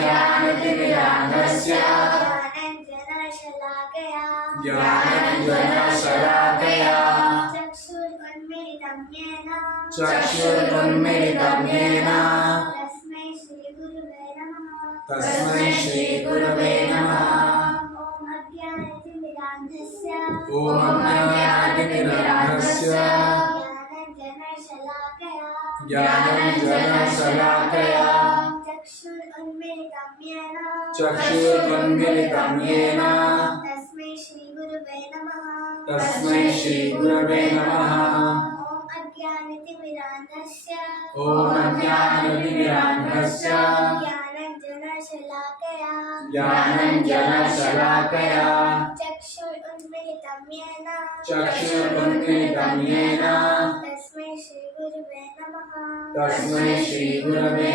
ज्ञानतिमिरान्धस्य ज्ञानाञ्जनशलाकया चक्षुरुन्मिलितं येन तस्मै श्रीगुरवे नमः। ॐ अज्ञानतिमिरान्धस्य ज्ञानाञ्जनशलाकया चक्षुरुन्मिलितं येन तस्मै श्रीगुरवे नमः। ॐ अज्ञानतिमिरान्धस्य ज्ञानाञ्जनशलाकया चक्षुरुन्मिलितं येन तस्मै श्रीगुरवे